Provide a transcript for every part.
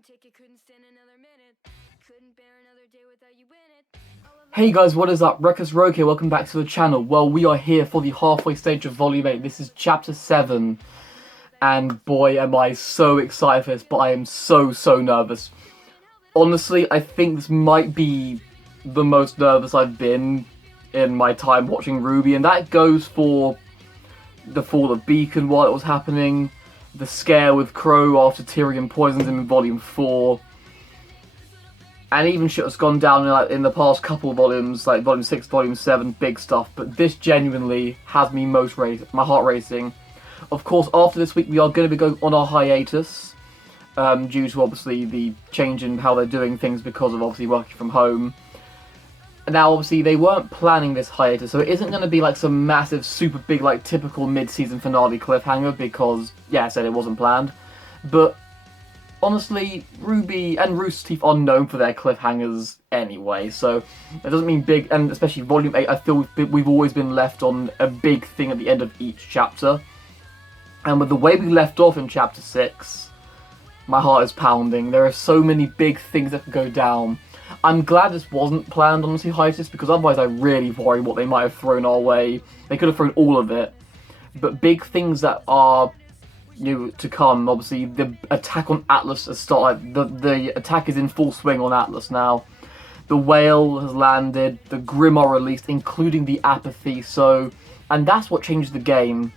one ticket, couldn't stand another minute. Couldn't bear another day without you in it. Hey guys, what is up? Reckless Rogue here, welcome back to the channel. Well, we are here for the halfway stage of Volume 8. This is Chapter 7. And boy, am I so excited for this, but I am so nervous. Honestly, I think this might be the most nervous I've been in my time watching RWBY. And that goes for the fall of Beacon while it was happening, the scare with Crow after Tyrion poisons him in Volume 4, and even shit that's gone down in the past couple of volumes, like Volume 6, Volume 7, big stuff. But this genuinely has me my heart racing. Of course, after this week, we are going to be going on our hiatus, due to obviously the change in how they're doing things because of obviously working from home. And now, obviously, they weren't planning this hiatus, so it isn't going to be like some massive, super big, like typical mid-season finale cliffhanger because, yeah, I said it wasn't planned. But honestly, RWBY and RoosterTeeth are known for their cliffhangers anyway, so it doesn't mean big, and especially Volume 8, I feel we've always been left on a big thing at the end of each chapter. And with the way we left off in Chapter 6, my heart is pounding. There are so many big things that could go down. I'm glad this wasn't planned, honestly, hiatus, because otherwise I really worry what they might have thrown our way. They could have thrown all of it. But big things that are to come, obviously, the attack on Atlas has started. The attack is in full swing on Atlas now. The whale has landed, the Grimm are released, including the Apathy, and that's what changed the game.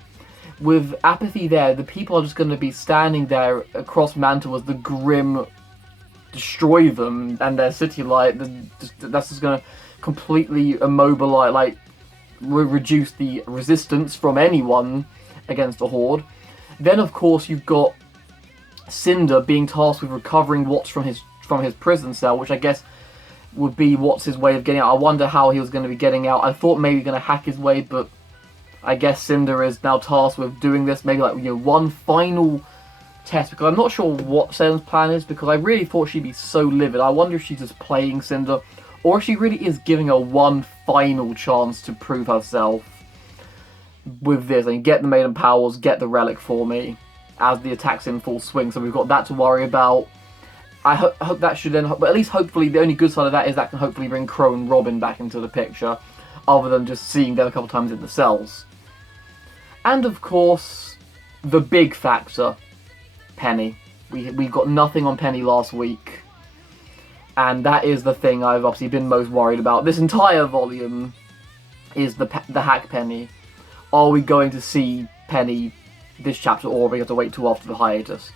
With Apathy there, the people are just going to be standing there across Mantle as the Grimm destroy them and their city light. That's just going to completely immobilize, reduce the resistance from anyone against the Horde. Then, of course, you've got Cinder being tasked with recovering Watts from his prison cell, which I guess would be Watts' way of getting out. I wonder how he was going to be getting out. I thought maybe going to hack his way, but I guess Cinder is now tasked with doing this. Maybe one final test, because I'm not sure what Salem's plan is, because I really thought she'd be so livid. I wonder if she's just playing Cinder, or if she really is giving her one final chance to prove herself with this. And get the Maiden Powers, get the Relic for me, as the attack's in full swing, so we've got that to worry about. I hope that should then, but at least hopefully the only good side of that is that can hopefully bring Crow and Robin back into the picture, other than just seeing them a couple times in the cells. And of course, the big factor, Penny. We got nothing on Penny last week, and that is the thing I've obviously been most worried about. This entire volume is the hack Penny. Are we going to see Penny this chapter, or are we going to wait till after the hiatus?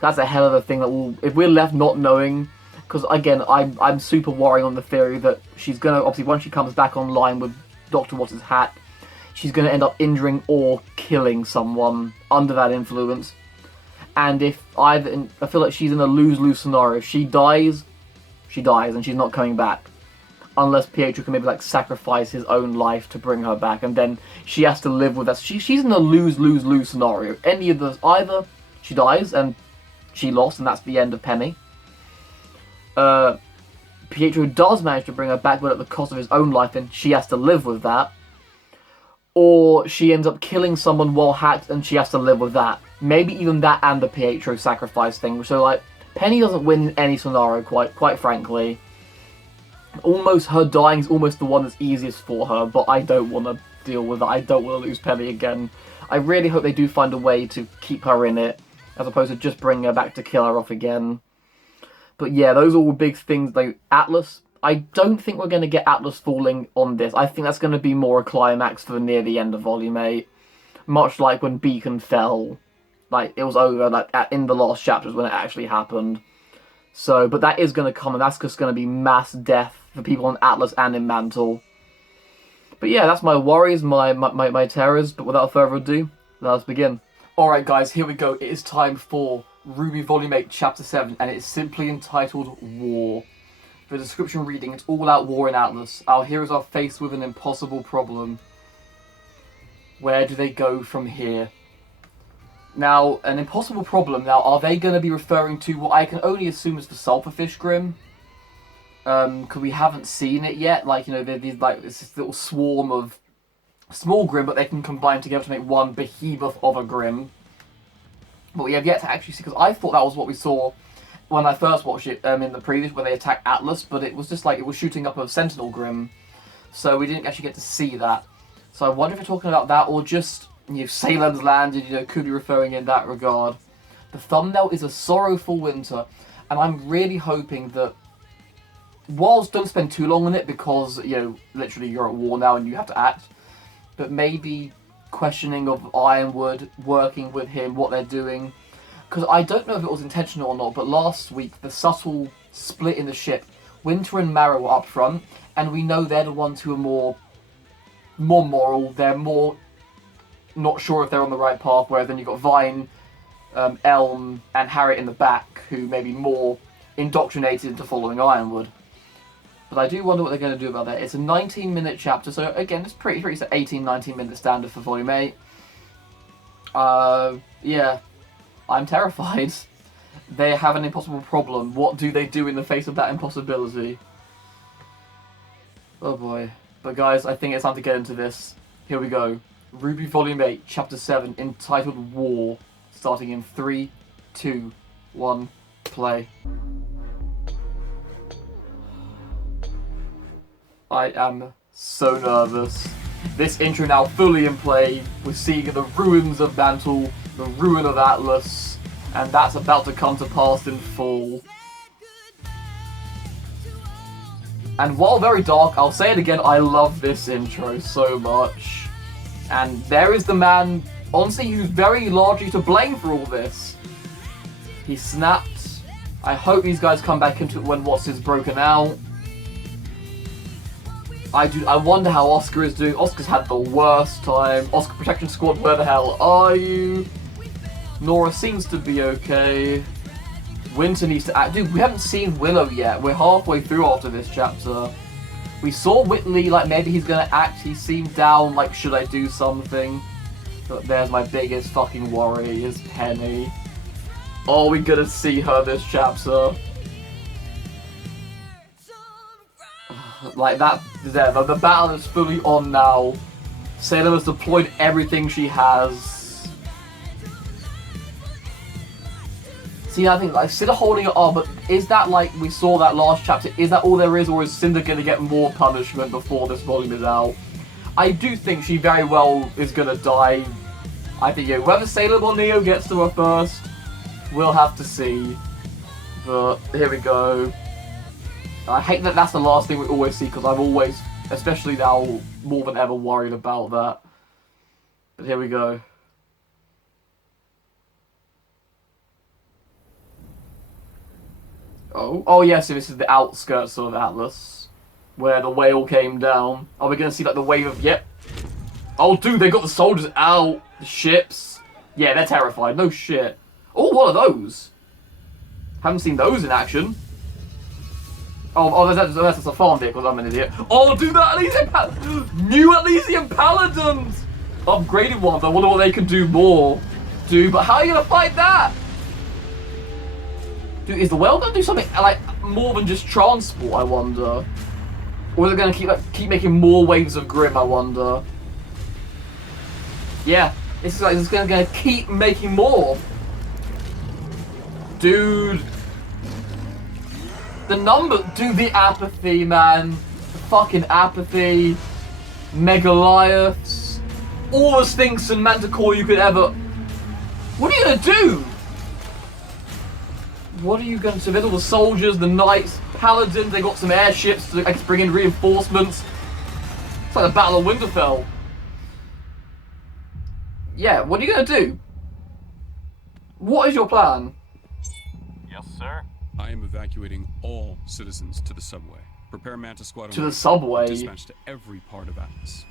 That's a hell of a thing that if we're left not knowing, because again, I'm super worrying on the theory that she's going to, obviously once she comes back online with Dr. Watts' hack, she's going to end up injuring or killing someone under that influence. And if I feel like she's in a lose-lose scenario. If she dies, and she's not coming back. Unless Pietro can maybe sacrifice his own life to bring her back, and then she has to live with that. She's in a lose-lose-lose scenario. Any of those, either she dies and she lost, and that's the end of Penny. Pietro does manage to bring her back, but at the cost of his own life, and she has to live with that. Or she ends up killing someone while hacked, and she has to live with that. Maybe even that and the Pietro sacrifice thing. So Penny doesn't win in any scenario, quite frankly. Almost her dying is almost the one that's easiest for her, but I don't want to deal with it. I don't want to lose Penny again. I really hope they do find a way to keep her in it, as opposed to just bring her back to kill her off again. But yeah, those are all big things. Atlas, I don't think we're going to get Atlas falling on this. I think that's going to be more a climax for near the end of Volume 8. Much like when Beacon fell. It was over, in the last chapters when it actually happened. So, but that is going to come, and that's just going to be mass death for people on Atlas and in Mantle. But yeah, that's my worries, my terrors. But without further ado, let us begin. Alright guys, here we go. It is time for RWBY Volume 8, Chapter 7, and it's simply entitled War. The description reading, it's all-out war in Atlas. Our heroes are faced with an impossible problem. Where do they go from here? Now, an impossible problem. Now, are they going to be referring to what I can only assume is the Sulphurfish Grimm? Because we haven't seen it yet. There's this little swarm of small Grimm, but they can combine together to make one behemoth of a Grimm. But we have yet to actually see, because I thought that was what we saw when I first watched it in the previous, where they attacked Atlas, but it was just like it was shooting up a Sentinel Grim, so we didn't actually get to see that. So I wonder if you're talking about that, or just, you know, Salem's Land, and, you know, could be referring in that regard. The thumbnail is A Sorrowful Winter, and I'm really hoping that, whilst don't spend too long on it, because, you know, literally you're at war now and you have to act, but maybe questioning of Ironwood, working with him, what they're doing. Because I don't know if it was intentional or not, but last week, the subtle split in the ship, Winter and Mara were up front, and we know they're the ones who are more moral, they're more not sure if they're on the right path, whereas then you've got Vine, Elm, and Harriet in the back, who may be more indoctrinated into following Ironwood. But I do wonder what they're going to do about that. It's a 19-minute chapter, so again, it's pretty 18-19-minute standard for Volume 8. Yeah. I'm terrified. They have an impossible problem. What do they do in the face of that impossibility? Oh boy. But guys, I think it's time to get into this. Here we go. RWBY Volume 8, Chapter 7, entitled War. Starting in 3, 2, 1, play. I am so nervous. This intro now fully in play. We're seeing the ruins of Mantle, the ruin of Atlas, and that's about to come to pass in full. And while very dark, I'll say it again, I love this intro so much. And there is the man, honestly, who's very largely to blame for all this. He snapped. I hope these guys come back into it when Watts is broken out. I wonder how Oscar is doing. Oscar's had the worst time. Oscar Protection Squad, where the hell are you? Nora seems to be okay. Winter needs to act. Dude, we haven't seen Willow yet. We're halfway through after this chapter. We saw Whitley, like, maybe he's gonna act. He seemed down, like, should I do something? But there's my biggest fucking worry, is Penny. Are we gonna see her this chapter? Like, that, there, the battle is fully on now. Salem has deployed everything she has. See, I think, like, Cinder holding it on, but is that, like, we saw that last chapter, is that all there is, or is Cinder gonna get more punishment before this volume is out? I do think she very well is gonna die. I think, yeah, whether Salem or Neo gets to her first, we'll have to see. But, here we go. I hate that that's the last thing we always see, because I'm always, especially now, more than ever worried about that. But here we go. Oh yeah, so this is the outskirts of Atlas, where the whale came down. Are we going to see, like, the wave of, yep. Oh, dude, they got the soldiers out. The ships. Yeah, they're terrified. No shit. Oh, what are those? Haven't seen those in action. Oh, that's a farm vehicle, I'm an idiot. Oh, dude, that Elysian new Elysian Paladins! Upgraded ones, I wonder what they can do more. Dude, but how are you gonna fight that? Dude, is the whale gonna do something, like, more than just transport, I wonder? Or is it gonna keep making more waves of Grim, I wonder? Yeah, it's like, it's gonna keep making more. Dude. The number, dude, the apathy, man. The fucking apathy. Megaliaths. All the Sphinx and Manticore you could ever... What are you gonna do? What are you going to do? All the soldiers, the knights, paladins, they got some airships to, I guess, bring in reinforcements. It's like the Battle of Winterfell. Yeah, what are you gonna do? What is your plan? Yes, sir. I am evacuating all citizens to the subway. Prepare Mantis Squad To the subway? Dispatch to every part of Atlas.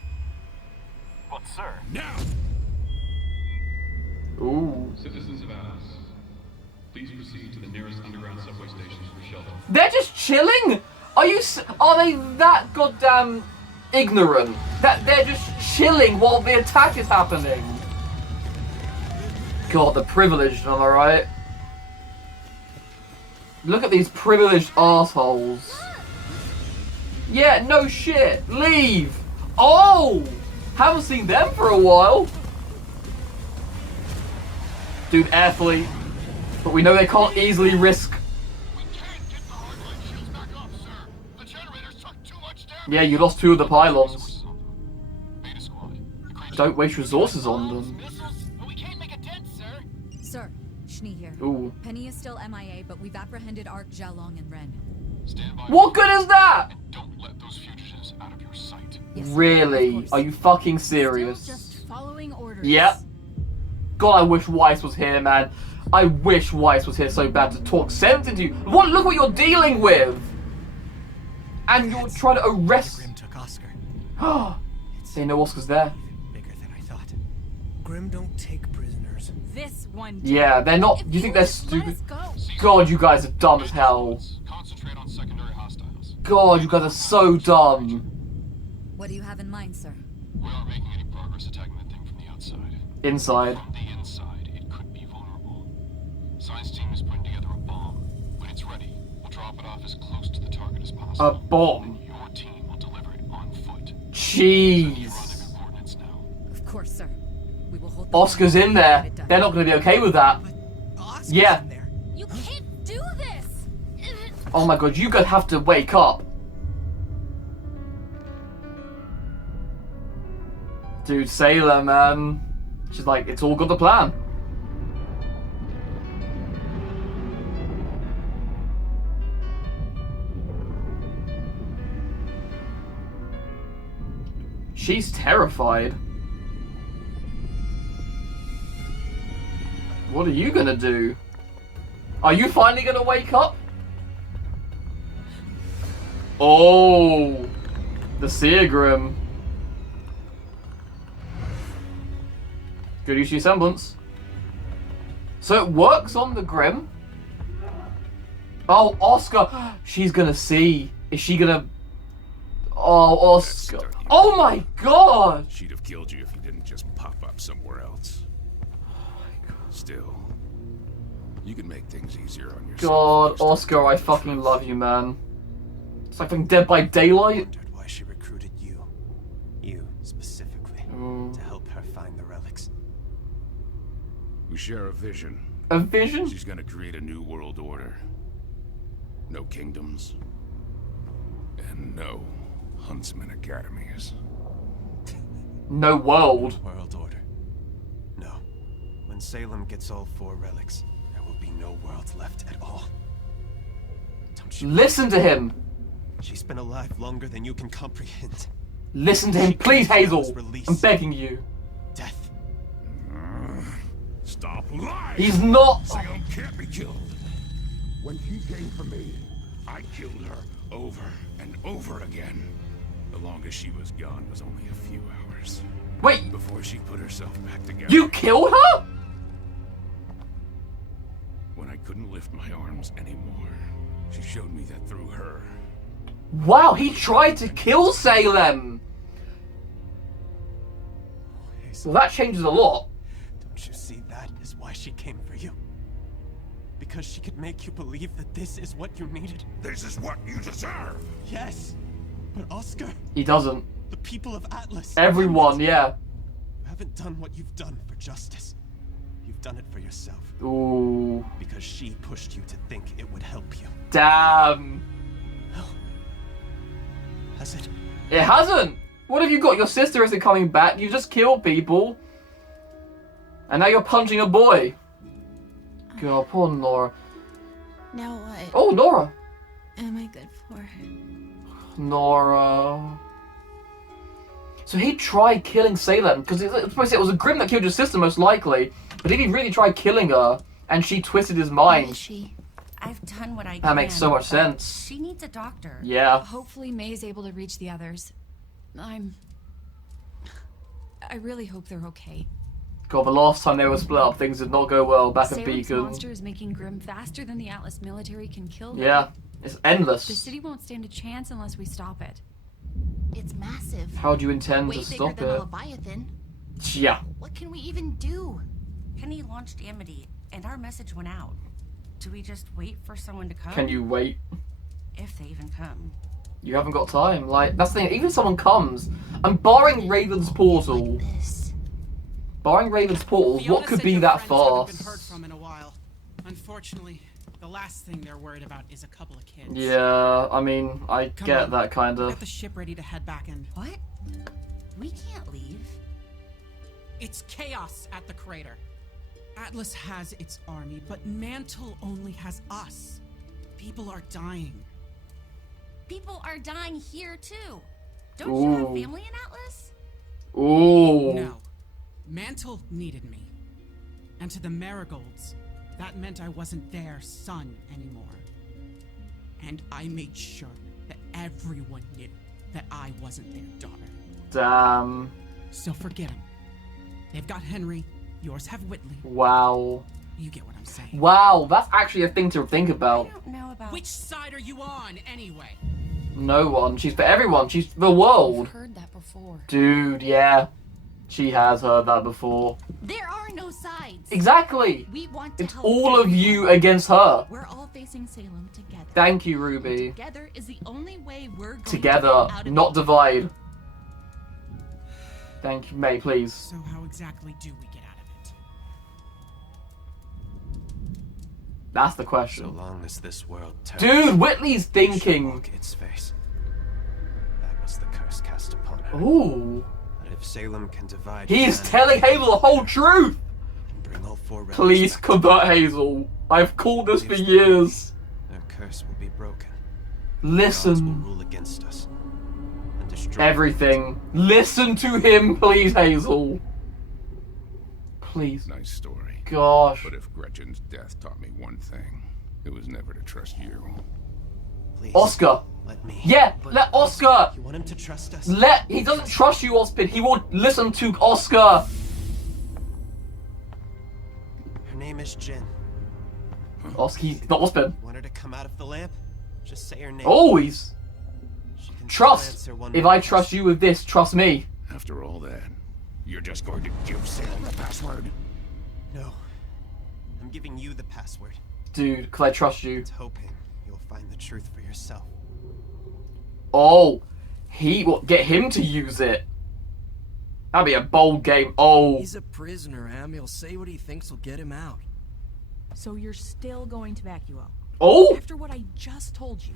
But, sir. Now! Ooh. Citizens of Atlas, please proceed to the nearest underground subway stations for shelter. They're just chilling? Are they that goddamn ignorant? That they're just chilling while the attack is happening? God, the privileged, am I right? Look at these privileged assholes. Yeah, no shit. Leave. Oh! Haven't seen them for a while. Dude, air fleet. But we know they can't easily risk Yeah, you lost 2 of the pylons. Resources on them. Beta squad. The creatures Don't waste resources on them. We can't make a dent, sir. Sir, Schnee here. Ooh. Penny is still MIA, but we've apprehended Ark, Jalong, and Ren. stand by. What good is that? And don't let those fugitives out of your sight. Yes, sir, Really? of course. Are you fucking Still serious? just following orders. Yep. God, I wish Weiss was here, man. I wish Weiss was here so bad to talk sense into you. What? Look what you're dealing with. And you're trying to arrest. Grim took Oscar. They know Oscar's there. Even bigger than I thought. Grim don't take prisoners. This one. did. Yeah, they're not. If You think they're would just let stupid? us go. God, you guys are dumb as hell. Concentrate on secondary hostiles. God, you guys are so dumb. What do you have in mind, sir? We aren't making any progress attacking the thing from the outside. Inside. From the inside, it could be vulnerable. Science team is putting together a bomb. When it's ready, we'll drop it off as close to the target as possible. A bomb. Your team will deliver it on foot. Jeez. Run of your coordinates now. Of course, sir. We will hold. Oscar's in there. They're not going to be okay with that. But Oscar's Yeah. in there. You can't do this. Oh my god, you guys have to wake up. Dude, Sailor, man. She's like, it's all got the plan. She's terrified. What are you gonna do? Are you finally gonna wake up? Oh, the Seagrim. Good use of your semblance. So it works on the Grim? Oh, Oscar. She's gonna see. Is she gonna... Oh, Oscar. Oh my god! She'd have killed you if you didn't just pop up somewhere else. Still, you can make things easier on yourself. God, Oscar, I fucking love you, man. It's like fucking Dead by Daylight. Wondered why she recruited you. You, specifically. To help her find the relics. We share a vision. A vision? She's gonna create a new world order. No kingdoms. And no Huntsman Academies. No world. World order. No. When Salem gets all 4 relics, there will be no worlds left at all. Don't you? Listen to him. She's been alive longer than you can comprehend. Listen to him, please, Hazel. Release. I'm begging you. Death. Stop lying! He's not. Salem can't be killed. When she came for me, I killed her over and over again. The longest she was gone was only a few hours. Wait, Before she put herself back together. you killed her? When I couldn't lift my arms anymore, she showed me that through her. Wow, he tried to kill Salem. Hazel, Well, that changes a lot. don't you see that is why she came for you? Because she could make you believe that this is what you needed? This is what you deserve! Yes. But Oscar, He doesn't. the people of Atlas. Everyone, yeah. You haven't done what you've done for justice. You've done it for yourself. Ooh, Because she pushed you to think it would help you. damn. Has it? It hasn't. What have you got? Your sister isn't coming back. You just killed people. And now you're punching a boy. God, poor Nora. Now what Oh, Nora. am I good for? Nora. So he tried killing Salem, because it was a Grim that killed your sister most likely. But did he really try killing her, and she twisted his Where is mind? she? I've done what I can. That makes so much but sense. She needs a doctor. Yeah. Hopefully May's able to reach the others. I really hope they're okay. God, the last time they were split up, things did not go well back at Salem's Beacon. monster is making Grim faster than the Atlas military can kill them. Yeah, it's The endless. city won't stand a chance unless we stop it. It's massive. How do you intend Way to bigger stop than a it? Leviathan. Yeah. What can we even do? Penny launched Amity, and our message went out. Do we just wait for someone to come? Can you wait? If they even come. You haven't got time. Like, that's the thing. Even if someone comes, and barring Raven's portal, This. barring Raven's portal, Fiona what could said be your that friends haven't been heard fast? from in a while. Unfortunately, The last thing they're worried about is a couple of kids. Yeah, I mean, I Come get on, that kind Get of. the ship ready to head back in. What? We can't leave. It's chaos at the crater. Atlas has its army, but Mantle only has us. People are dying. People are dying here too. Don't you have Ooh. family in Atlas? Ooh. No. Mantle needed me. And to the Marigolds, that meant I wasn't their son anymore. And I made sure that everyone knew that I wasn't their daughter. Damn. So forget them. They've got Henry, yours have Whitley. Wow. You get what I'm saying. Wow, that's actually a thing to think I about. don't know about. Which side are you on, anyway? No one. She's for everyone. She's for the world. I've heard that before. Dude, yeah. She has heard that before. There are no sides. Exactly. We want to It's help all of everyone. you against her. We're all facing Salem together. Thank you, Ruby. Together is the only way we're going Together, to get out of not it. divide. Thank you, May, please. So how exactly do we get out of it? That's the So question. long as this world turns. Dude, Whitley's we shall thinking. walk its face. That was the curse cast upon her. Ooh. But if Salem can divide He's humanity telling Hazel the whole truth. and bring all four realms Please back convert Hazel. I've called this for years. their curse will be broken. Gods will Listen. rule against us and destroy Everything. Listen to him, please, Hazel. Please. Nice story. Gosh. But if Gretchen's death taught me one thing, it was never to trust you. Please, Oscar. let me. Yeah, But let Oscar. You want him to trust us? He doesn't trust you, Ospin. He won't listen to Oscar. Her name is Jin. Oscar, not Ospin. You want her to come out of the lamp? Just say her name. Always. She can still Trust. answer one If more I trust you with this, trust me. After all that, you're just going to give Salem the password? question. No. I'm giving you the password. Dude, because I trust you. It's hoping you'll find the truth for yourself. Oh, he will get him to use it. That'd be a bold game. Oh, He's a prisoner, Em. He'll say what he thinks will get him out. So you're still going to back you up? oh, After what I just told you.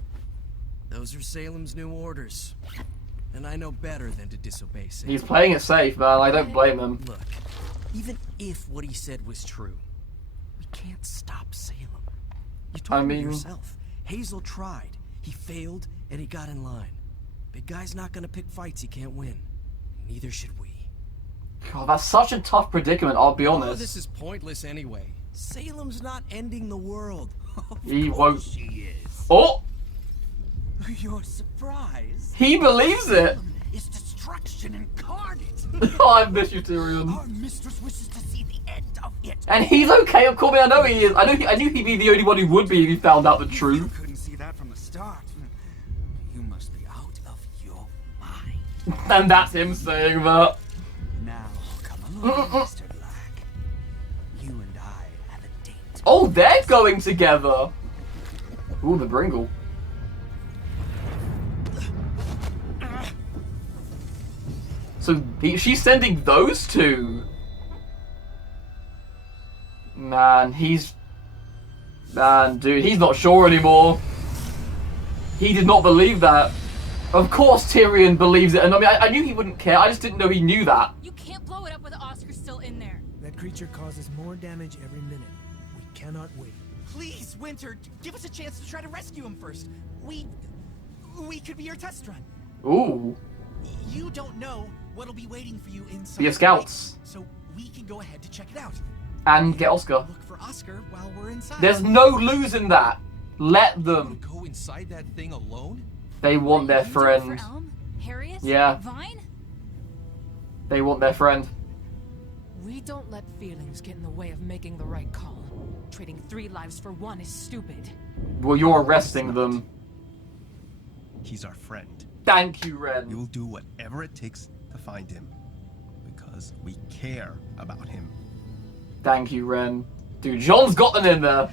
Those are Salem's new orders. And I know better than to disobey Salem. he's playing it safe, man. I don't blame him. Look, even if what he said was true, we can't stop Salem. You told I me mean- yourself. Hazel tried. He failed, and he got in line. Big guy's not gonna pick fights he can't win. Neither should we. God, that's such a tough predicament. I'll be Oh, honest. this is pointless anyway. Salem's not ending the world. He Of won't. course she is. Oh, You're surprised? he believes it. It's destruction incarnate. I miss you, Tyrion. Our mistress wishes to see the end of it. And he's okay. Of course, I know he is. I knew he'd be the only one who would be if he found out the You truth. couldn't see that from the start. You must be out of your mind. And that's him saying that. Now, come along, Mr. Black. You and I have a date. Oh, they're going together. Ooh, the Bringle. So she's sending those two. Man, dude, he's not sure anymore. He did not believe that. Of course Tyrion believes it, and I mean, I knew he wouldn't care, I just didn't know he knew that. You can't blow it up with Oscar still in there. That creature causes more damage every minute. We cannot wait. Please, Winter, give us a chance to try to rescue him first. We could be your test run. Ooh. You don't know what'll be waiting for you inside. Be a scouts. So we can go ahead to check it out. And get Oscar. Look for Oscar while we're inside. There's no losing that. Let them. Go inside that thing alone? They want their For friend. Elm, Harriet, Yeah. Vine. They want their friend. We don't let feelings get in the way of making the right call. Trading 3 lives for 1 is stupid. Well, you're arresting them. He's our friend. Thank you, Ren. We will do whatever it takes to find him. Because we care about him. Thank you, Ren. Dude, John's got them in there.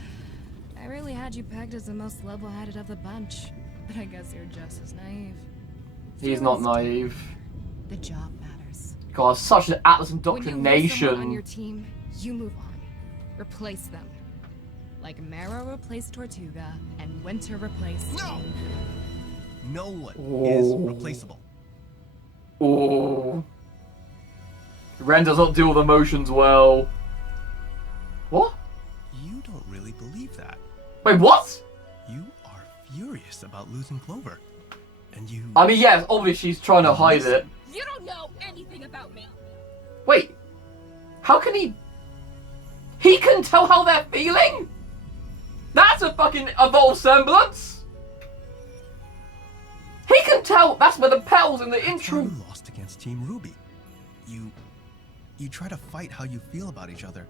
I really had you pegged as the most level-headed of the bunch, but I guess you're just as naive. He's not naive. The job matters. God, such an Atlas When you lose someone on your indoctrination. team, you move on. Replace them. Like Marrow replaced Tortuga, and Winter replaced... No! No one Oh. is replaceable. Oh. Ren does not deal with emotions well. What? You don't really believe that. Wait, what? You are furious about losing Clover. And you... I mean, yes, obviously she's trying to hide it. You don't know anything about me. Wait. How can he... He can tell how they're feeling? That's a fucking evolved semblance. He can tell. That's where the petals in the intro... You lost against Team RWBY. You try to fight how you feel about each other,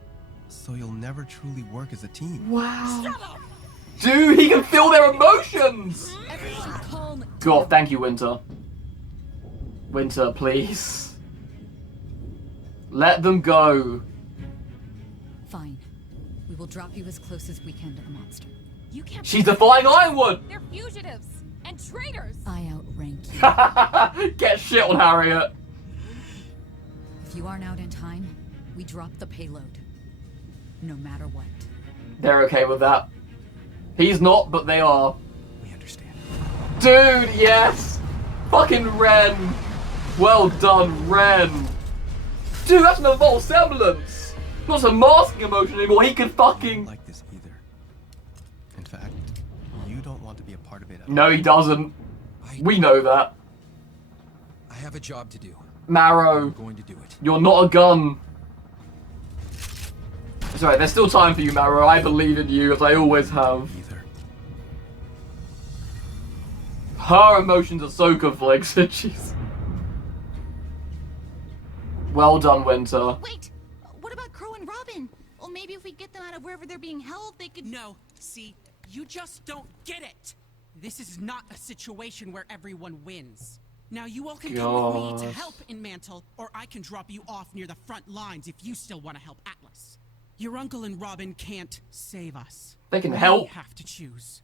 so you'll never truly work as a team. Wow. Dude, he can feel their emotions! Everyone calm. God, thank you, Winter. Winter, please. Let them go. Fine. We will drop you as close as we can to the monster. You can't. She's defying Ironwood! They're fugitives and traitors. I outrank you. Get shit on, Harriet. If you aren't out in time, we drop the payload. No matter what. They're okay with that. He's not, but they are. We understand. Dude, yes! Fucking Ren! Well done, Ren! Dude, that's an evolved semblance! Not a masking emotion anymore, he can fucking... Like this either. In fact, you don't want to be a part of it at No, all. he doesn't. We know that. I have a job to do. Marrow, I'm going to do it. you're not a gun. Sorry, there's still time for you, Marrow. I believe in you, as I always have. Either. Her emotions are so conflicted, jeez. Well done, Winter. Wait, what about Crow and Robin? Well, maybe if we get them out of wherever they're being held, they could... No, see, you just don't get it. This is not a situation where everyone wins. Now you all can come with me to Gosh. help in Mantle, or I can drop you off near the front lines if you still want to help Atlas. Your uncle and Robin can't save us. They can We help. have to choose.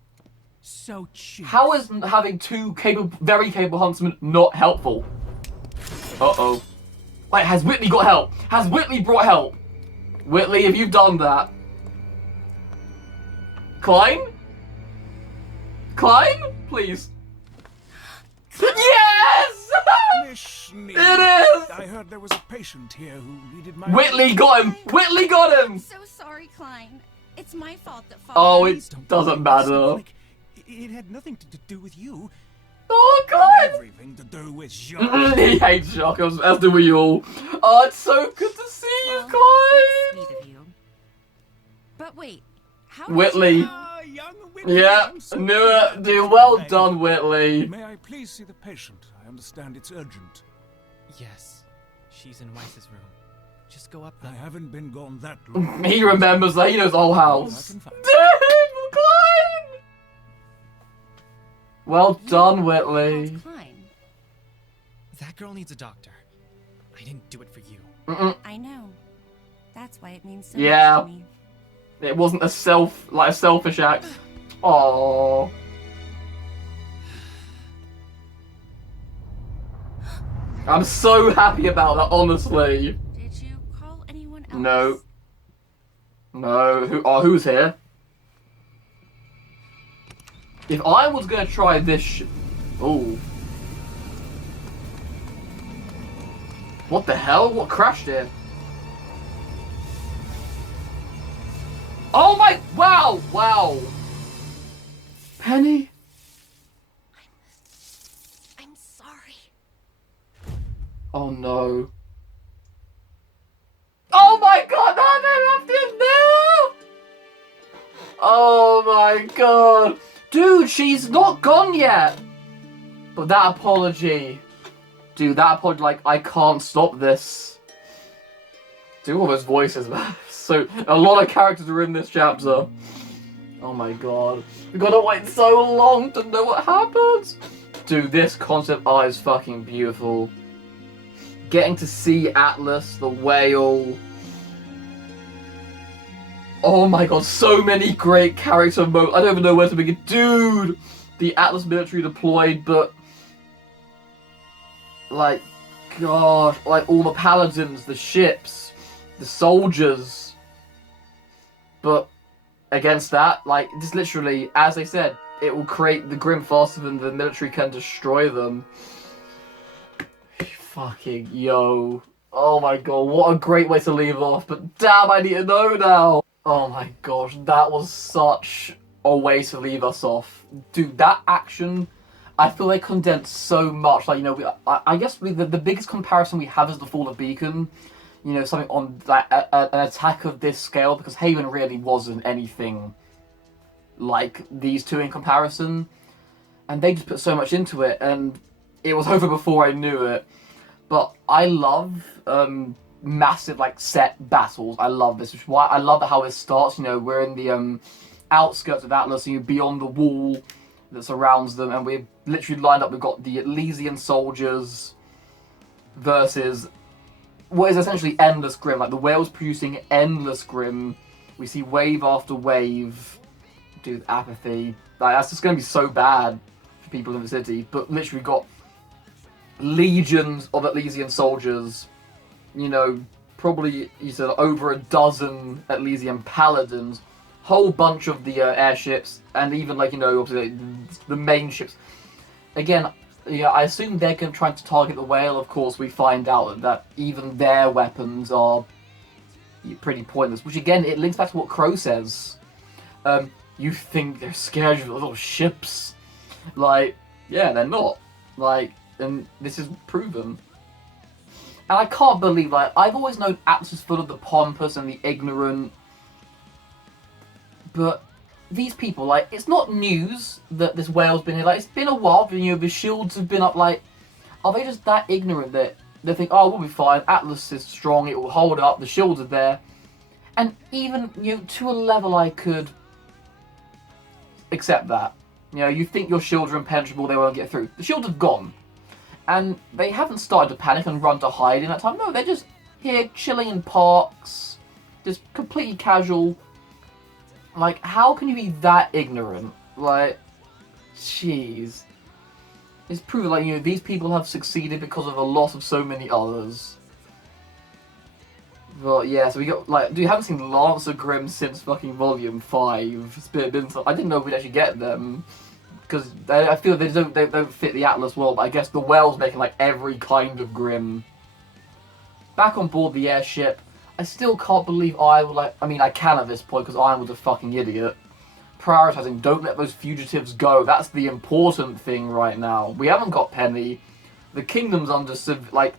So choose. How is having two very capable huntsmen not helpful? Uh-oh. Wait, has Whitley got help? Has Whitley brought help? Whitley, if you've done that. Klein? Klein? Please. Yes! Miss me. It is! I heard there was a patient here who needed my... Whitley got him! Whitley got him! So sorry, Klein. It's my fault that Oh, Father... it doesn't matter. It had nothing to do with you. Oh, God! Everything to do with Jacques. He hates Jacques, as do we all. Oh, it's so good to see you, Klein! Sweet of you. But wait, how did Whitley. you... Young Whitley, Yeah, I'm so knew it. glad Dude, you're well back. done, Whitley. May I please see the patient? I understand it's urgent. Yes. She's in Weiss's room. Just go up I there. haven't been gone that long. He remembers that. He knows the whole house. I can find Dude, Klein! Well done, Whitley. Klein. That girl needs a doctor. I didn't do it for you. Mm-mm. I know. That's why it means so Yeah. much to me. It wasn't a selfish act. Aww. I'm so happy about that, honestly. Did you call anyone else? No. No. Who's here? If I was gonna try this ooh. What the hell? What crashed here? Oh my, wow, wow. Penny? I'm sorry. Oh no. Oh my god, no, they left it there! Oh my god. Dude, she's not gone yet. But that apology. Dude, that apology, like, I can't stop this. Do all those voices, man. So, a lot of characters are in this chapter. Oh my god. We gotta wait so long to know what happens. Dude, this concept art is fucking beautiful. Getting to see Atlas, the whale. Oh my god, so many great character moments. I don't even know where to begin. Dude! The Atlas military deployed, but... like, gosh, like all the paladins, the ships, the soldiers. But against that, like, just literally, as they said, it will create the Grim faster than the military can destroy them. Fucking yo. Oh my god, what a great way to leave off, but damn, I need to know now. Oh my gosh, that was such a way to leave us off. Dude, that action, I feel they condensed so much. Like, you know, I guess the biggest comparison we have is the Fall of Beacon. You know, something on like an attack of this scale, because Haven really wasn't anything like these two in comparison. And they just put so much into it, and it was over before I knew it. But I love massive, like, set battles. I love this, which is why I love how it starts. You know, we're in the outskirts of Atlas, and you're beyond the wall that surrounds them, and we're literally lined up. We've got the Elysian soldiers versus what is essentially endless Grim. Like, the whale's producing endless Grim. We see wave after wave. Dude, apathy. Like, that's just going to be so bad for people in the city. But literally got legions of Elysian soldiers. You know, probably, you said, over a dozen Elysian paladins. Whole bunch of the airships. And even, like, you know, obviously the main ships. Again, yeah, I assume they're going to try to target the whale. Of course, we find out that even their weapons are pretty pointless. Which, again, it links back to what Crow says. You think they're scared of little ships. Like, yeah, they're not. Like, and this is proven. And I can't believe, like, I've always known Atlas is full of the pompous and the ignorant. But these people, like, it's not news that this whale's been here. Like, it's been a while, you know, the shields have been up. Like, are they just that ignorant that they think, oh, we'll be fine, Atlas is strong, it will hold up, the shields are there. And even, you know, to a level I could accept that. You know, you think your shields are impenetrable, they won't get through. The shields have gone. And they haven't started to panic and run to hide in that time. No, they're just here chilling in parks, just completely casual. Like, how can you be that ignorant? Like, jeez. It's proven, like, you know, these people have succeeded because of the loss of so many others. But yeah, so we got, like, dude, you haven't seen Lancer Grimm since fucking Volume 5. It's been, I didn't know we'd actually get them. Because I feel they don't fit the Atlas world, but I guess the whale's making, like, every kind of Grim. Back on board the airship, I still can't believe Iron, like, I mean, I can at this point, because Iron was a fucking idiot. Prioritizing, don't let those fugitives go. That's the important thing right now. We haven't got Penny. The kingdom's under, like,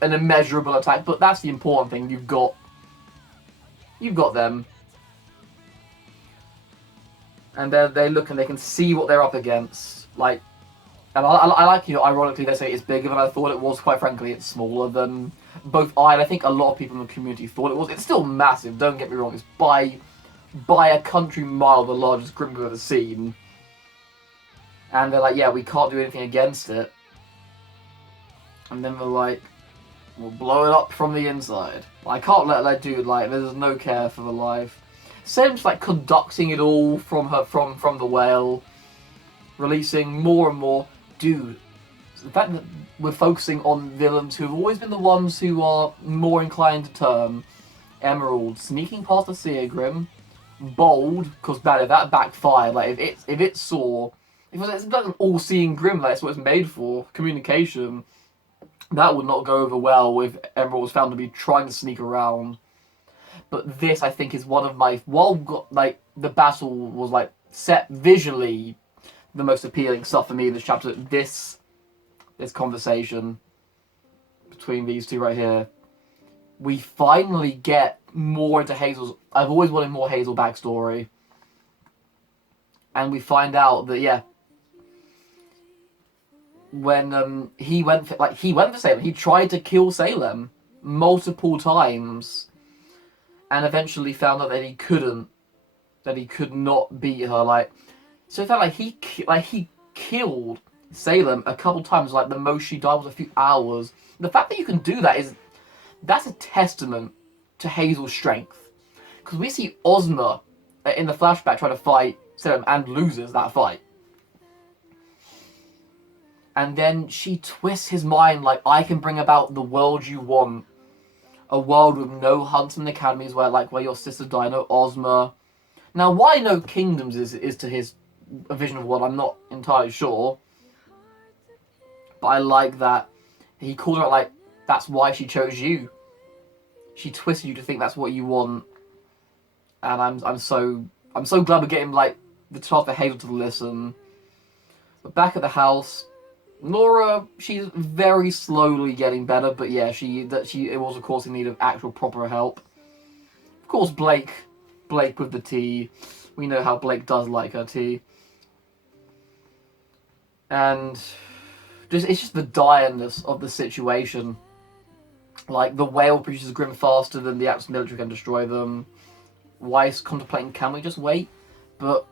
an immeasurable attack, but that's the important thing. You've got them. And they look and they can see what they're up against. Like, and I like, you know, ironically they say it's bigger than I thought it was. Quite frankly, it's smaller than both I think a lot of people in the community thought it was. It's still massive, don't get me wrong. It's by a country mile the largest Grim we've ever seen. And they're like, yeah, we can't do anything against it. And then they're like, we'll blow it up from the inside. I can't let that dude, like, there's no care for the life. Sam's like conducting it all from the whale, releasing more and more. Dude, the fact that we're focusing on villains who have always been the ones who are more inclined to turn. Emerald sneaking past the Seer Grim, bold, because that backfired. Like, if it saw, it's like an all-seeing Grim. Like, that's what it's made for, communication. That would not go over well if Emerald was found to be trying to sneak around. But this, I think, is one of my... While, like, the battle was, like, set visually the most appealing stuff for me in this chapter, this conversation between these two right here, we finally get more into Hazel's... I've always wanted more Hazel backstory. And we find out that, yeah, when he went for Salem, he tried to kill Salem multiple times. And eventually found out that he couldn't, that he could not beat her. Like, so it felt like he killed Salem a couple times. Like, the most she died was a few hours. The fact that you can do that that's a testament to Hazel's strength. Because we see Ozma in the flashback try to fight Salem and loses that fight. And then she twists his mind like, I can bring about the world you want. A world with no huntsman academies where your sister died, no Ozma, Now, why no kingdoms is to his vision of the world, I'm not entirely sure. But I like that he called her out like, that's why she chose you. She twisted you to think that's what you want. And I'm so glad we're getting like the chance for Hazel to listen. But back at the house, Laura, she's very slowly getting better, but yeah, it was of course in need of actual proper help. Of course, Blake with the tea. We know how Blake does like her tea. And it's just the direness of the situation. Like, the whale produces Grim faster than the Atlas military can destroy them. Weiss contemplating, can we just wait? But,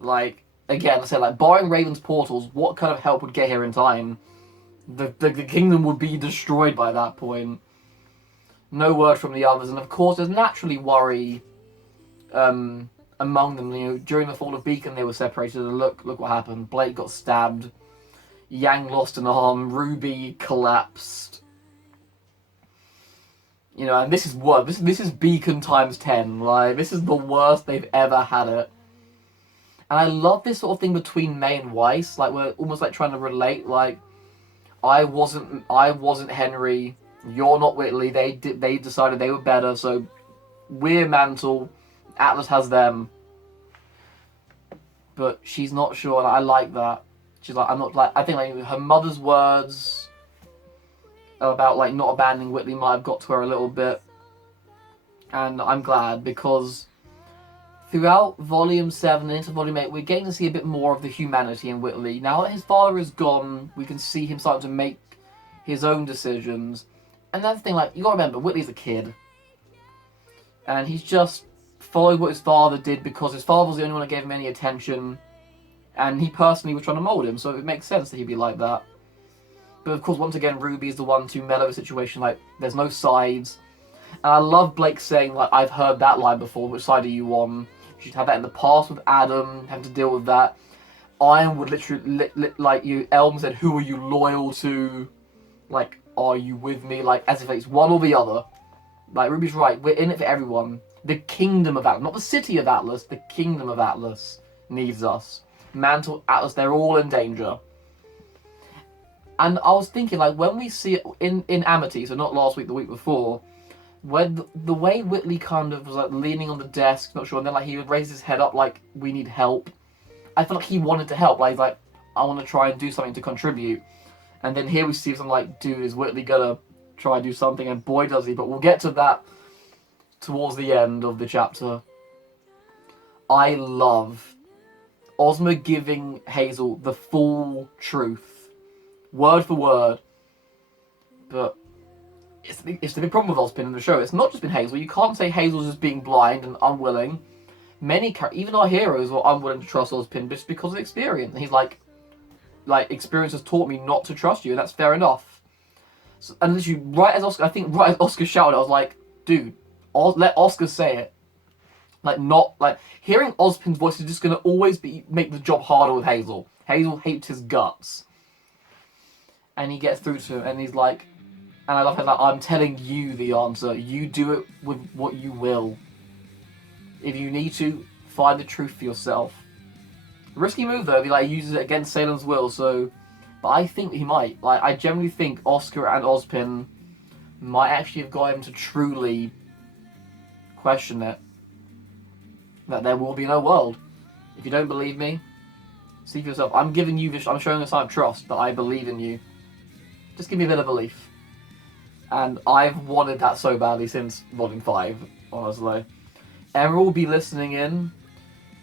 like, again, I said, like, barring Raven's portals, what kind of help would get here in time? The kingdom would be destroyed by that point. No word from the others, and of course there's naturally worry among them. You know, during the fall of Beacon they were separated, and look what happened. Blake got stabbed, Yang lost an arm, RWBY collapsed. You know, and this is what this is Beacon times 10. Like, this is the worst they've ever had it. And I love this sort of thing between May and Weiss. Like, we're almost like trying to relate. Like, I wasn't Henry. You're not Whitley. They decided they were better. So we're Mantle. Atlas has them. But she's not sure, and I like that. She's like, I'm not like. I think like her mother's words about like not abandoning Whitley might have got to her a little bit, and I'm glad because throughout Volume 7 and into Volume 8, we're getting to see a bit more of the humanity in Whitley. Now that his father is gone, we can see him starting to make his own decisions. And that's the thing, like, you gotta remember, Whitley's a kid. And he's just followed what his father did because his father was the only one that gave him any attention. And he personally was trying to mould him, so it makes sense that he'd be like that. But of course, once again, RWBY is the one to mellow the situation, like, there's no sides. And I love Blake saying, like, I've heard that line before, which side are you on? You should have that in the past with Adam, having to deal with that. Ironwood literally, like, Elm said, who are you loyal to? Like, are you with me? Like, as if it's one or the other. Like, RWBY's right, we're in it for everyone. The kingdom of Atlas, not the city of Atlas, the kingdom of Atlas needs us. Mantle, Atlas, they're all in danger. And I was thinking, like, when we see it in Amity, so not last week, the week before, when the way Whitley kind of was, like, leaning on the desk, not sure, and then, like, he would raise his head up, like, we need help. I felt like he wanted to help. Like, he's like, I want to try and do something to contribute. And then here we see some, like, dude, is Whitley gonna try and do something? And boy, does he. But we'll get to that towards the end of the chapter. I love Ozma giving Hazel the full truth. Word for word. But it's the big problem with Ozpin in the show. It's not just been Hazel. You can't say Hazel's just being blind and unwilling. Many, even our heroes, were unwilling to trust Ozpin just because of experience. And he's like, experience has taught me not to trust you, and that's fair enough. So, and literally, right as Oscar shouted, I was like, dude, let Oscar say it. Like, not, like, hearing Ozpin's voice is just going to always make the job harder with Hazel. Hazel hates his guts. And he gets through to him, and he's like, and I love how, like, I'm telling you the answer. You do it with what you will. If you need to, find the truth for yourself. Risky move, though, if he, like, uses it against Salem's will, so... But I think he might. Like, I generally think Oscar and Ozpin might actually have got him to truly question it. That there will be no world. If you don't believe me, see for yourself. I'm giving you this, I'm showing a sign of trust that I believe in you. Just give me a bit of belief. And I've wanted that so badly since Volume 5, honestly. Emerald will be listening in.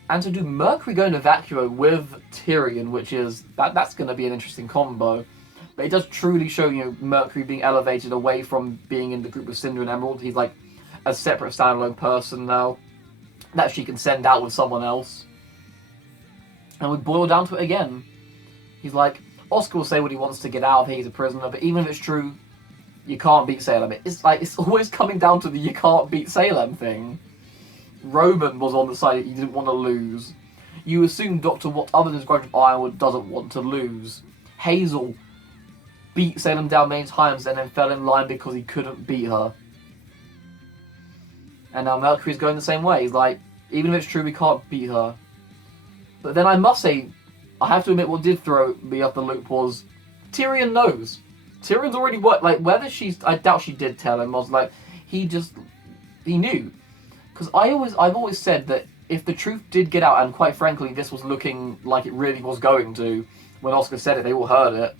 And to do Mercury going to Vacuo with Tyrion, which is, that's going to be an interesting combo. But it does truly show, you know, Mercury being elevated away from being in the group with Cinder and Emerald. He's like a separate standalone person now that she can send out with someone else. And we boil down to it again. He's like, Oscar will say what he wants to get out of here, he's a prisoner, but even if it's true, you can't beat Salem. It's like, it's always coming down to the you can't beat Salem thing. Roman was on the side that he didn't want to lose. You assume Dr. Watt, other than his grudge of Ironwood, doesn't want to lose. Hazel beat Salem down many times and then fell in line because he couldn't beat her. And now Mercury's going the same way. He's like, Even if it's true we can't beat her. But then I must say, I have to admit what did throw me off the loop was Tyrion knows. Tyrion's already worked, like, whether she's, I doubt she did tell him, I was like, he knew. Because I've always said that if the truth did get out, and quite frankly, this was looking like it really was going to, when Oscar said it, they all heard it.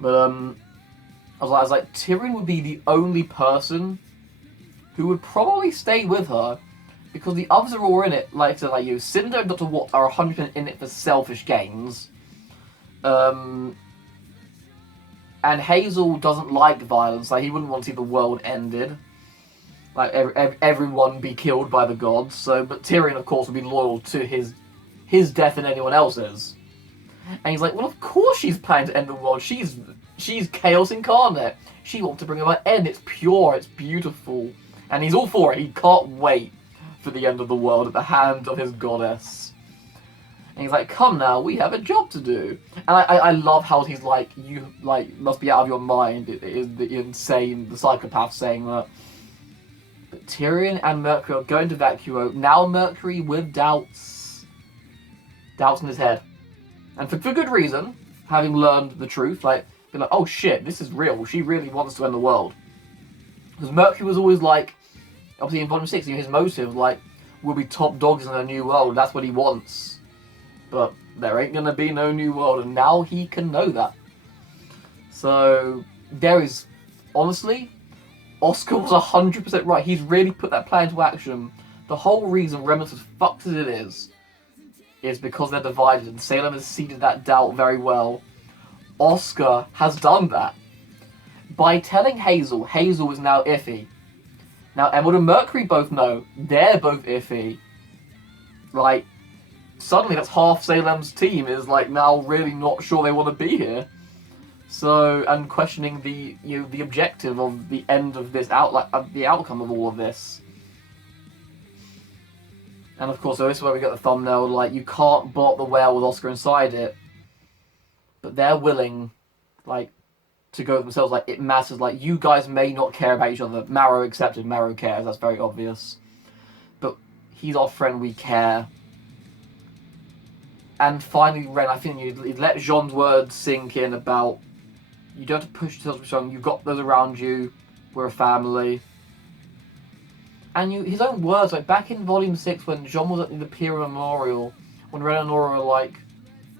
But, I was like, Tyrion would be the only person who would probably stay with her, because the others are all in it, like you, Cinder and Dr. Watt are 100% in it for selfish gains. And Hazel doesn't like violence, like he wouldn't want to see the world ended. Like everyone be killed by the gods, so, but Tyrion of course would be loyal to his death and anyone else's. And he's like, well of course she's planning to end the world, she's chaos incarnate. She wants to bring about an end, it's pure, it's beautiful. And he's all for it, he can't wait for the end of the world at the hand of his goddess. And he's like, come now, we have a job to do. And I love how he's like, you like must be out of your mind. It is the insane, the psychopath saying that. But Tyrion and Mercury are going to Vacuo. Now Mercury with doubts. Doubts in his head. And for good reason, having learned the truth, like, being like, oh shit, this is real. She really wants to end the world. Because Mercury was always like, obviously in Volume 6, his motive, like, we'll be top dogs in a new world, that's what he wants. But there ain't gonna be no new world, and now he can know that. So, there is, honestly, Oscar was 100% right. He's really put that plan into action. The whole reason Remnant's as fucked as it is because they're divided, and Salem has seeded that doubt very well. Oscar has done that. By telling Hazel, Hazel is now iffy. Now, Emerald and Mercury both know. They're both iffy. Like, suddenly that's half Salem's team is, like, now really not sure they want to be here. So, and questioning the, the objective of the end of this, the outcome of all of this. And of course, so this is where we get the thumbnail, like, you can't block the whale with Oscar inside it. But they're willing, like, to go themselves, like, it matters, like, you guys may not care about each other. Marrow accepted, Marrow cares, that's very obvious. But he's our friend, we care. And finally, Ren, I think you let Jean's words sink in about, you don't have to push yourself to be strong, you've got those around you, we're a family. And his own words, like, back in Volume 6, when Jean was at the Imperial Memorial, when Ren and Nora were like,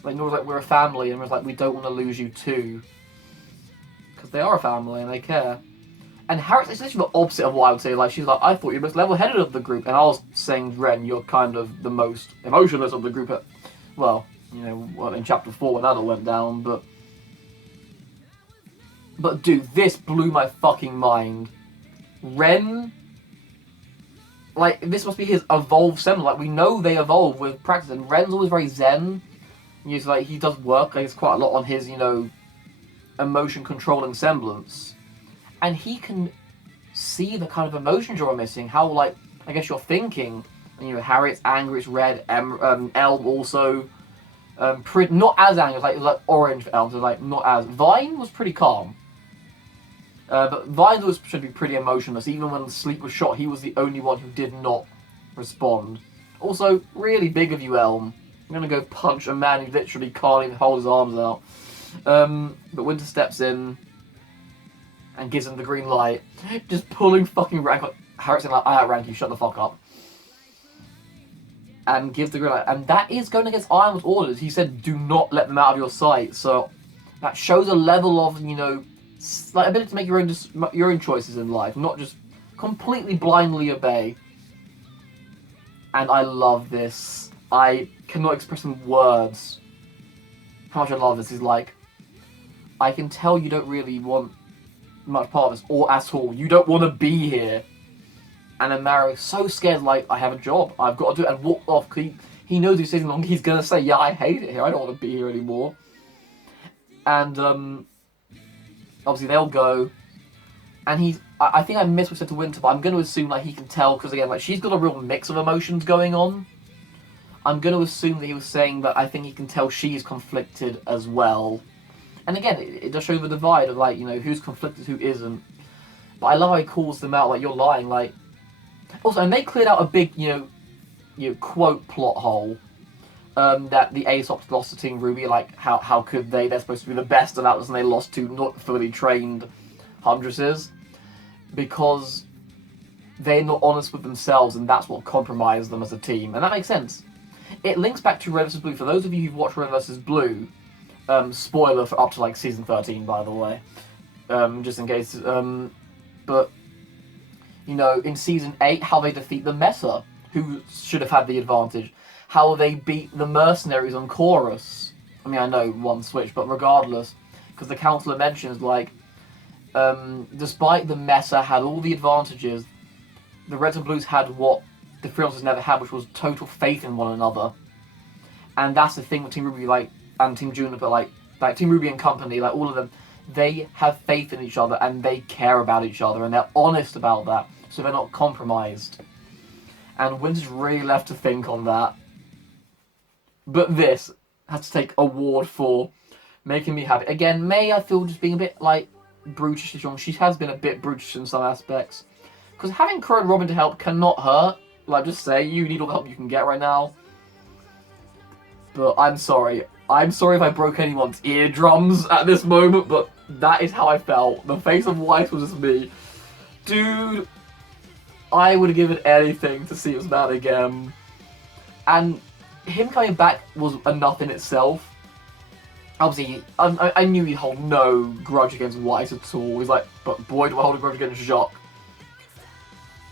Nora's like, we're a family, and was like, we don't want to lose you too. Because they are a family and they care. And Harriet's literally the opposite of what I would say. Like, she's like, I thought you were most level-headed of the group. And I was saying, Ren, you're kind of the most emotionless of the group at, well, in Chapter 4 when that all went down. But dude, this blew my fucking mind. Ren, like, this must be his evolved semblance. Like, we know they evolve with practice. And Ren's always very zen. He's like, he does work, like, it's quite a lot on his, emotion controlling semblance, and he can see the kind of emotions you're missing, how, like, I guess you're thinking, and Harriet's angry, it's red, Elm also, not as angry, like orange for Elm, so like, not as, Vine was pretty calm, but Vine should be pretty emotionless, even when Sleep was shot, he was the only one who did not respond. Also, really big of you, Elm. I'm gonna go punch a man who literally can't even hold his arms out. But Winter steps in and gives him the green light, just pulling fucking rank. Harriet's like, I outrank you, shut the fuck up. And gives the green light, and that is going against Ironwood's orders. He said, do not let them out of your sight. So that shows a level of, like, ability to make your own choices in life, not just completely blindly obey. And I love this. I cannot express in words how much I love this. He's like, I can tell you don't really want much part of this, or at all. You don't want to be here. And then Marrow's so scared, like, I have a job, I've got to do it, and walked off, because he knows he's sitting long, he's going to say, yeah, I hate it here, I don't want to be here anymore. And, obviously they'll go, and I think I missed what I said to Winter, but I'm going to assume, like, he can tell, because again, like, she's got a real mix of emotions going on. I'm going to assume that he was saying that I think he can tell she's conflicted as well. And again, it does show the divide of, like, who's conflicted, who isn't. But I love how he calls them out, like, you're lying, like... Also, and they cleared out a big, quote plot hole that the Aesops lost to Team RWBY. Like, how could they? They're supposed to be the best of Atlas, and they lost to not fully trained Huntresses because they're not honest with themselves, and that's what compromised them as a team. And that makes sense. It links back to Red vs. Blue. For those of you who've watched Red vs. Blue, spoiler for up to like season 13, by the way, just in case. But you know, in season 8, how they defeat the Meta, who should have had the advantage. How they beat the mercenaries on Chorus. I mean, I know one switch, but regardless, because the counselor mentions like, despite the Meta had all the advantages, the Reds and Blues had what the Freelancers never had, which was total faith in one another. And that's the thing with Team RWBY, like, and Team Juniper, like Team RWBY and company, like all of them, they have faith in each other and they care about each other and they're honest about that, so they're not compromised. And Winter's really left to think on that. But this has to take award for making me happy. Again, May, I feel, just being a bit, like, brutishly strong. She has been a bit brutish in some aspects. Because having Crow and Robin to help cannot hurt. Like, just say, you need all the help you can get right now. But I'm sorry. I'm sorry if I broke anyone's eardrums at this moment, but that is how I felt. The face of white was just me. Dude, I would have given anything to see us back again. And him coming back was enough in itself. Obviously, I knew he'd hold no grudge against White at all. He's like, but boy, do I hold a grudge against Jacques.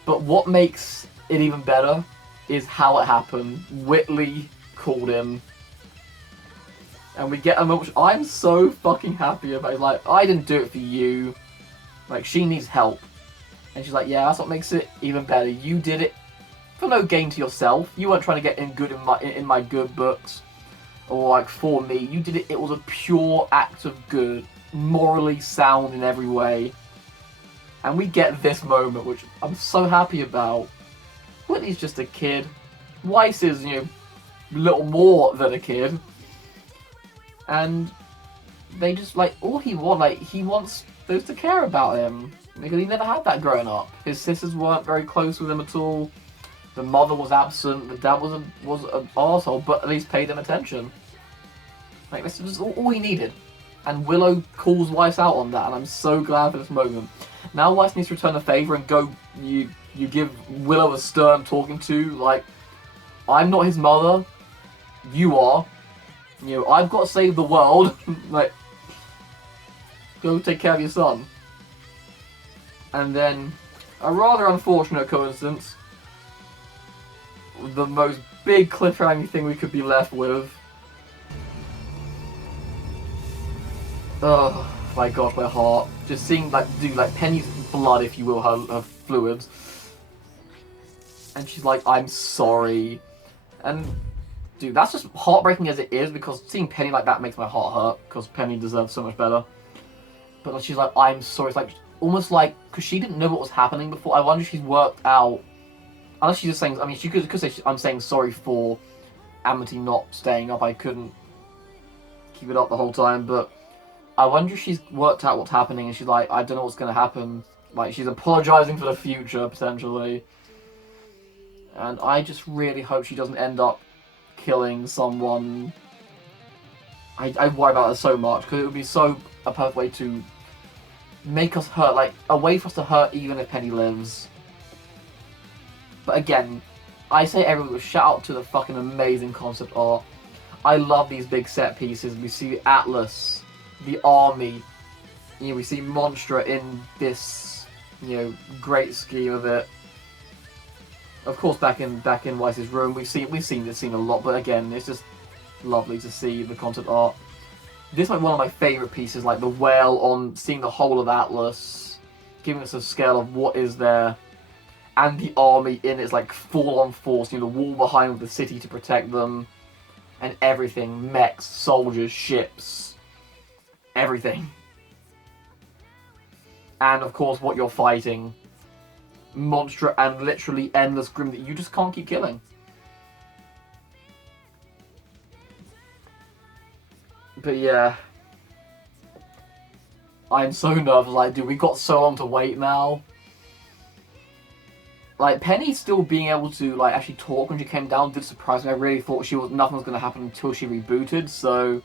But what makes it even better is how it happened. Whitley called him. And we get a moment which I'm so fucking happy about. He's like, I didn't do it for you. Like, she needs help. And she's like, yeah, that's what makes it even better. You did it for no gain to yourself. You weren't trying to get in my good books. Or like for me. You did it, it was a pure act of good. Morally sound in every way. And we get this moment, which I'm so happy about. Whitney's just a kid. Weiss is, you know, little more than a kid. And they just, like, all he wants, like, he wants those to care about him. Because he never had that growing up. His sisters weren't very close with him at all. The mother was absent. The dad was an arsehole, but at least paid him attention. Like, this is all he needed. And Willow calls Weiss out on that, and I'm so glad for this moment. Now Weiss needs to return the favour and go, you give Willow a stern talking to, like, I'm not his mother, you are. You know, I've got to save the world. Like, go take care of your son. And then, a rather unfortunate coincidence, the most big cliffhanger thing we could be left with. Oh my gosh, my heart. Just seeing, like, dude, like, Penny's blood, if you will, her fluids. And she's like, I'm sorry. And, dude, that's just heartbreaking as it is, because seeing Penny like that makes my heart hurt, because Penny deserves so much better. But like, she's like, I'm sorry. It's like, almost like, because she didn't know what was happening before. I wonder if she's worked out, unless she's just saying, I mean, she could say, I'm saying sorry for Amity not staying up. I couldn't keep it up the whole time, but I wonder if she's worked out what's happening, and she's like, I don't know what's going to happen. Like, she's apologising for the future, potentially. And I just really hope she doesn't end up killing someone. I worry about that so much, because it would be so a perfect way to make us hurt, like, a way for us to hurt even if Penny lives. But again, I say everyone, shout out to the fucking amazing concept art. I love these big set pieces. We see Atlas, the army, you know, we see Monstra in this, you know, great scheme of it. Of course, back in Weiss's room, we've seen this scene a lot, but again, it's just lovely to see the concept art. This is like one of my favourite pieces, like the whale on seeing the whole of Atlas, giving us a scale of what is there, and the army in its like full-on force, you know, the wall behind the city to protect them, and everything, mechs, soldiers, ships, everything. And of course, what you're fighting. Monstra and literally endless grim that you just can't keep killing. But yeah, I'm so nervous. Like, dude, we got so long to wait now. like, Penny still being able to, like, actually talk when she came down did surprise me. I really thought nothing was going to happen until she rebooted, so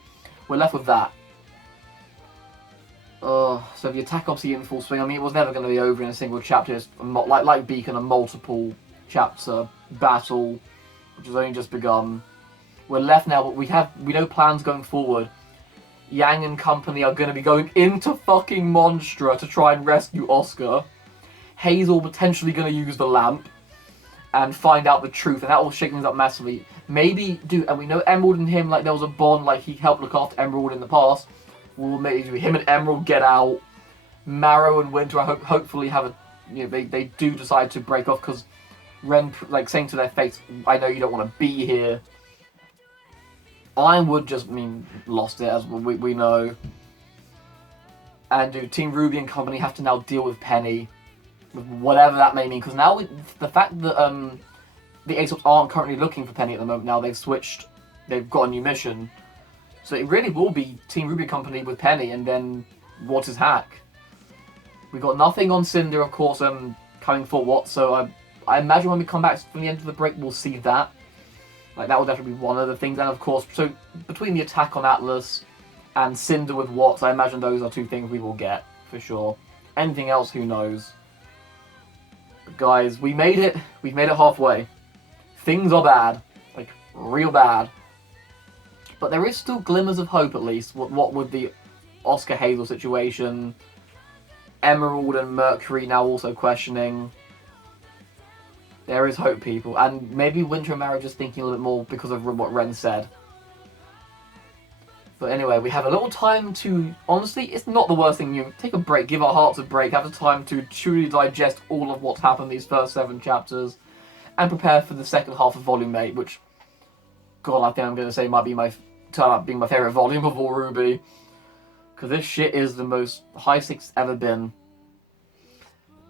we're left with that. So the attack obviously in full swing. I mean, it was never going to be over in a single chapter. It's like Beacon, a multiple chapter battle, which has only just begun. We're left now, but we know plans going forward. Yang and company are going to be going into fucking Monstra to try and rescue Oscar. Hazel potentially going to use the lamp and find out the truth, and that will shake things up massively. Maybe and we know Emerald and him, like, there was a bond, like, he helped look after Emerald in the past. Well, maybe him and Emerald get out. Marrow and Winter, hopefully have they do decide to break off, because Ren, like, saying to their face, I know you don't want to be here. Ironwood just, lost it, as we know. And do Team RWBY and company have to now deal with Penny, with whatever that may mean, because now the fact that the Aesops aren't currently looking for Penny at the moment, now they've switched, they've got a new mission. So it really will be Team RWBY company with Penny, and then what is Hack? We've got nothing on Cinder, of course, coming for what, so I imagine when we come back from the end of the break, we'll see that. Like, that will definitely be one of the things, and of course, so between the attack on Atlas and Cinder with Watts, I imagine those are two things we will get, for sure. Anything else, who knows? But guys, we made it. We've made it halfway. Things are bad. Like, real bad. But there is still glimmers of hope, at least. What with the Oscar Hazel situation, Emerald and Mercury now also questioning. There is hope, people. And maybe Winter and Marrow just thinking a little bit more because of what Ren said. But anyway, we have a little time to... Honestly, it's not the worst thing. You take a break, give our hearts a break, have the time to truly digest all of what's happened these first 7 chapters, and prepare for the second half of Volume 8, which, God, I think I'm going to say might be turn out being my favourite volume of all RWBY. Because this shit is the most high stakes ever been.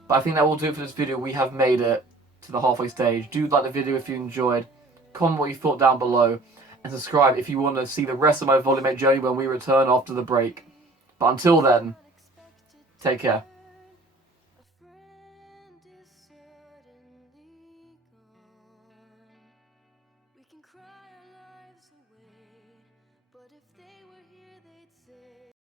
But I think that will do it for this video. We have made it to the halfway stage. Do like the video if you enjoyed. Comment what you thought down below. And subscribe if you want to see the rest of my Volume 8 journey when we return after the break. But until then, take care. We can cry our lives away, but if they were here, they'd say